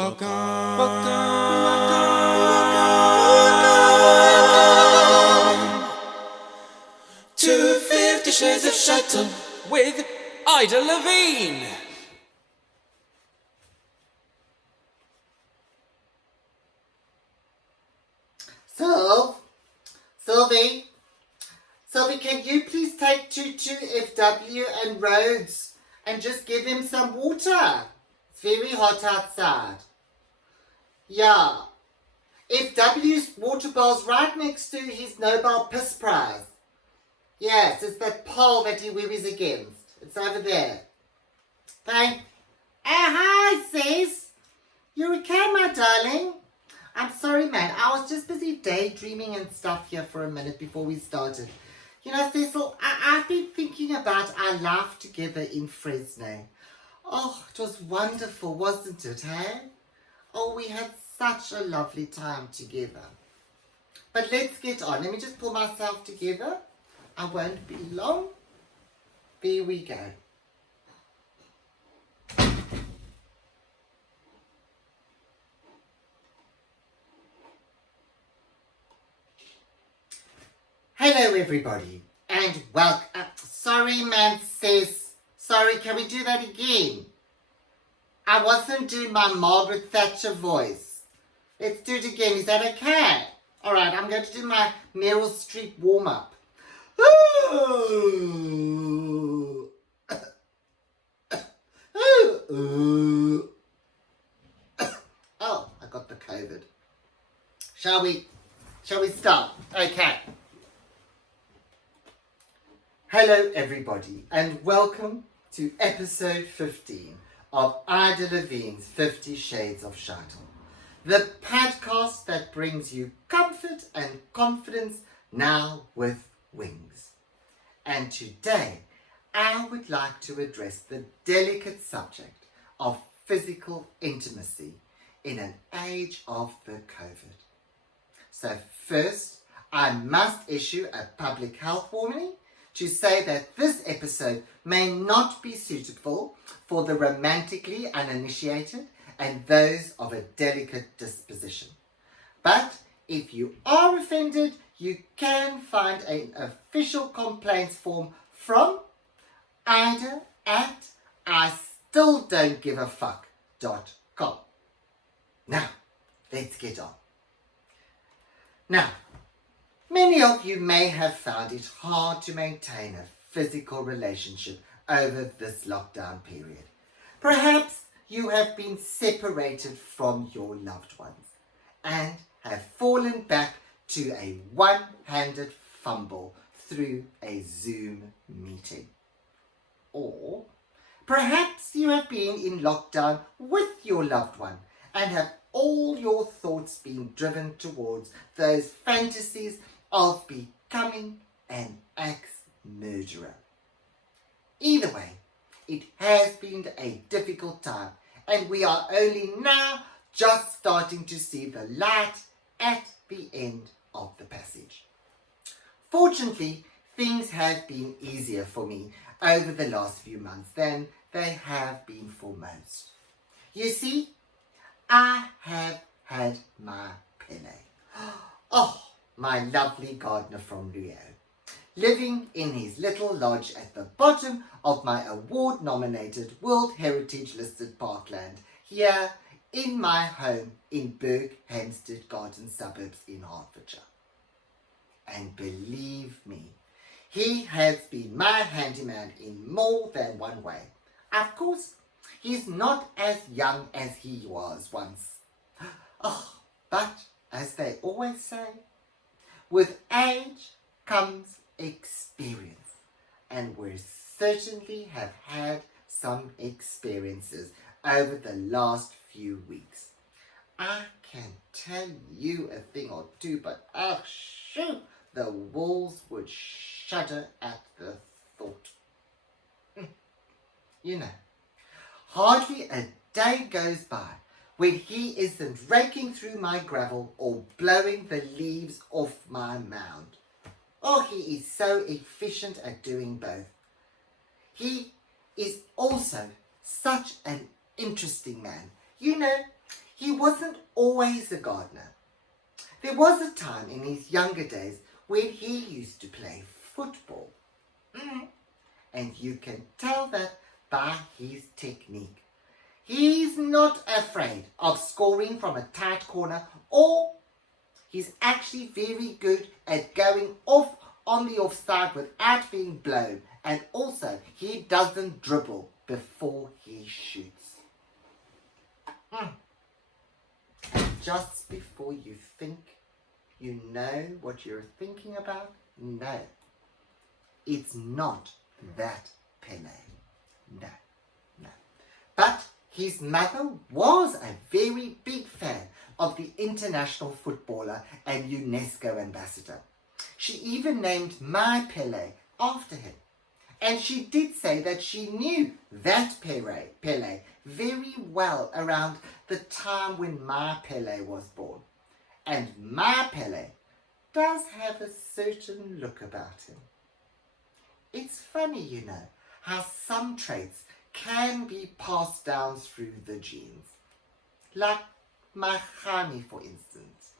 Welcome to 50 Shades of Chateau with Ida Levine. Sylvie, can you please take Tutu, FW and Rhodes and just give him some water? It's very hot outside. Yeah. FW's water bowl's right next to his Nobel Piss Prize. Yes, it's that pole that he wearies against. It's over there. Thank. Hi, sis. You okay, my darling? I'm sorry, man. I was just busy daydreaming and stuff here for a minute before we started. You know, Cecil, I've been thinking about our life together in Fresno. Oh, it was wonderful, wasn't it, hey? Oh, we had such a lovely time together. But let's get on. Let me just pull myself together. I won't be long. There we go. Hello, everybody, and welcome. Sorry, man, sis. Sorry, can we do that again? I wasn't doing my Margaret Thatcher voice. Let's do it again. Is that okay? All right, I'm going to do my Meryl Streep warm-up. Oh, I got the COVID. Shall we start? Okay. Hello, everybody, and welcome to episode 15 of Ida Levine's 50 Shades of Chateau, the podcast that brings you comfort and confidence now with wings. And today, I would like to address the delicate subject of physical intimacy in an age of the COVID. So first, I must issue a public health warning to say that this episode may not be suitable for the romantically uninitiated and those of a delicate disposition. But if you are offended, you can find an official complaints form from Ida at istilldon'tgiveafuck.com. Now, let's get on. Now, many of you may have found it hard to maintain a physical relationship over this lockdown period. Perhaps you have been separated from your loved ones and have fallen back to a one-handed fumble through a Zoom meeting. Or perhaps you have been in lockdown with your loved one and have all your thoughts been driven towards those fantasies of becoming an ex-murderer. Either way, it has been a difficult time, and we are only now just starting to see the light at the end of the passage. Fortunately, things have been easier for me over the last few months than they have been for most. You see, I have had my Pele. Oh, my lovely gardener from Rio, living in his little lodge at the bottom of my award-nominated World Heritage listed parkland here in my home in Berkhamsted Garden suburbs in Hertfordshire. And believe me, he has been my handyman in more than one way. Of course, he's not as young as he was once. Oh, but as they always say, with age comes experience, and we certainly have had some experiences over the last few weeks. I can tell you a thing or two, but oh shoot, the walls would shudder at the thought. You know, hardly a day goes by when he isn't raking through my gravel or blowing the leaves off my mound. Oh, he is so efficient at doing both. He is also such an interesting man. You know, he wasn't always a gardener. There was a time in his younger days when he used to play football. And you can tell that by his technique. He's not afraid of scoring from a tight corner, or he's actually very good at going off on the offside without being blown. And also, he doesn't dribble before he shoots. Just before you think you know what you're thinking about, no, it's not that Pele. No. But his mother was a very big fan of the international footballer and UNESCO ambassador. She even named my Pele after him. And she did say that she knew that Pele very well around the time when my Pele was born. And my Pele does have a certain look about him. It's funny, you know, how some traits can be passed down through the genes. Like my Jaime, for instance.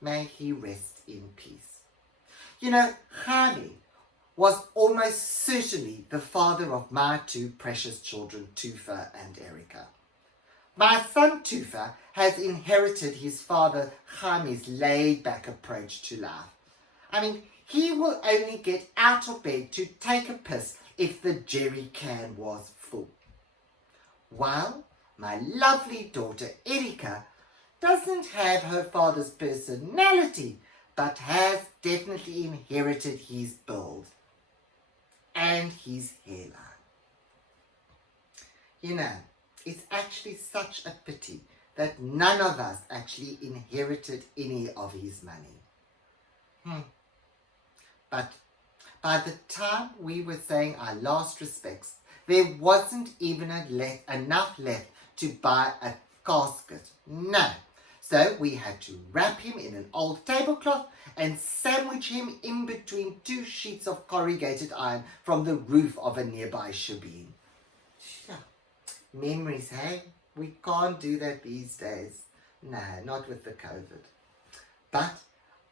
May he rest in peace. You know, Jaime was almost certainly the father of my two precious children, Tufa and Erica. My son Tufa has inherited his father Jaime's laid-back approach to life. I mean, he will only get out of bed to take a piss if the jerry can was full. While my lovely daughter Erica doesn't have her father's personality, but has definitely inherited his build and his hairline. You know, it's actually such a pity that none of us actually inherited any of his money. But by the time we were saying our last respects, there wasn't even enough left to buy a casket. No. So we had to wrap him in an old tablecloth and sandwich him in between two sheets of corrugated iron from the roof of a nearby shebeen. Memories, hey? We can't do that these days. No, not with the COVID. But,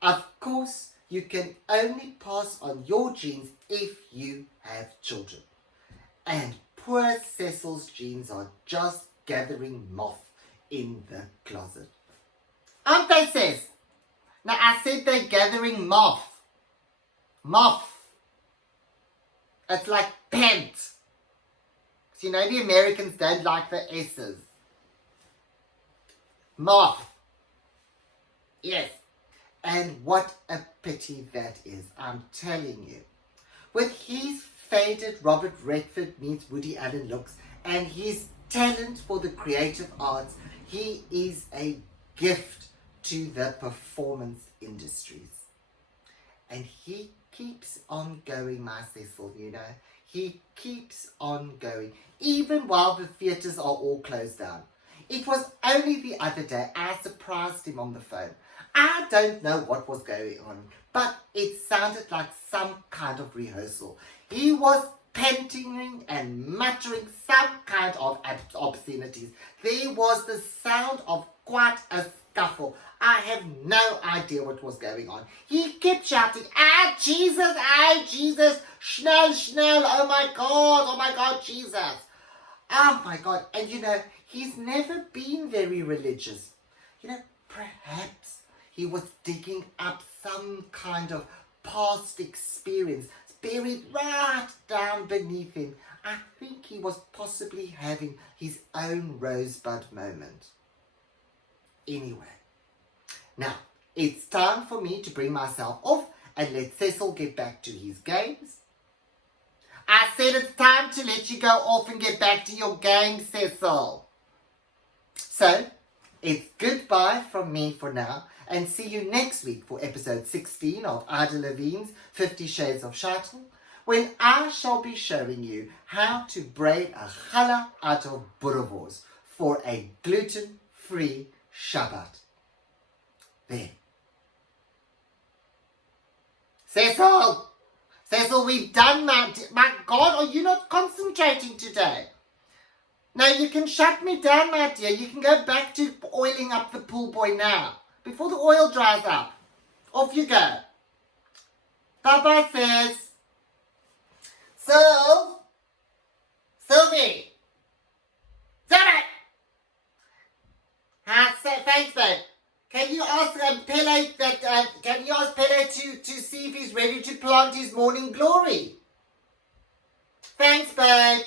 of course, you can only pass on your genes if you have children. And poor Cecil's genes are just gathering moth in the closet. Aren't they, Cec? Now, I said they're gathering moth. Moth. It's like pant. So, you know, the Americans don't like the S's. Moth. Yes. And what a pity that is, I'm telling you. With his faded Robert Redford meets Woody Allen looks and his talent for the creative arts, he is a gift to the performance industries. And he keeps on going, my Cecil, you know. He keeps on going, even while the theatres are all closed down. It was only the other day I surprised him on the phone. I don't know what was going on, but it sounded like some kind of rehearsal. He was panting and muttering some kind of obscenities. There was the sound of quite a scuffle. I have no idea what was going on. He kept shouting, Jesus, schnell, oh my God, Jesus. Oh my God, and you know, he's never been very religious. You know, perhaps he was digging up some kind of past experience buried right down beneath him. I think he was possibly having his own rosebud moment. Anyway, now it's time for me to bring myself off and let Cecil get back to his games. I said it's time to let you go off and get back to your game, Cecil. So, it's goodbye from me for now, and see you next week for episode 16 of Ida Levin's 50 Shades of Shaitel, when I shall be showing you how to braid a challah out of boerewors for a gluten-free Shabbat. There. Cecil, we've done, my God, are you not concentrating today? Now you can shut me down, my dear. You can go back to oiling up the pool boy now, before the oil dries up. Off you go. Bye-bye, sis. Sylvie! Sylvie! Thanks, babe. Can you ask Pele to see if he's ready to plant his morning glory? Thanks, babe.